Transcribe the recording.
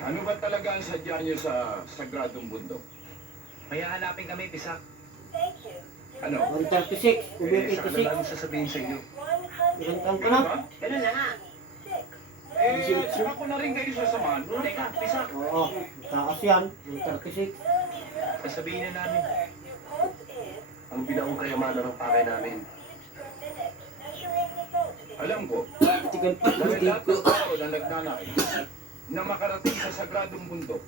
Ano ba talaga ang sadya niyo sa sagradong bundok? May hahanapin kami, Pisak. Ano? 136, Saka na 86. namin sasabihin sa iyo. Ilang taon ka na? Ba? Ganun na nga. Ako na rin kayo sasamahan. Teka, Pisak. Oo, taas yan. 136. Sasabihin na namin. Ang binaong kayamanan ng pakay namin. Alam ko, Tigal pa, dahil hindi lahat ko. ng tao na nagnanais na makarating sa sagradong bundok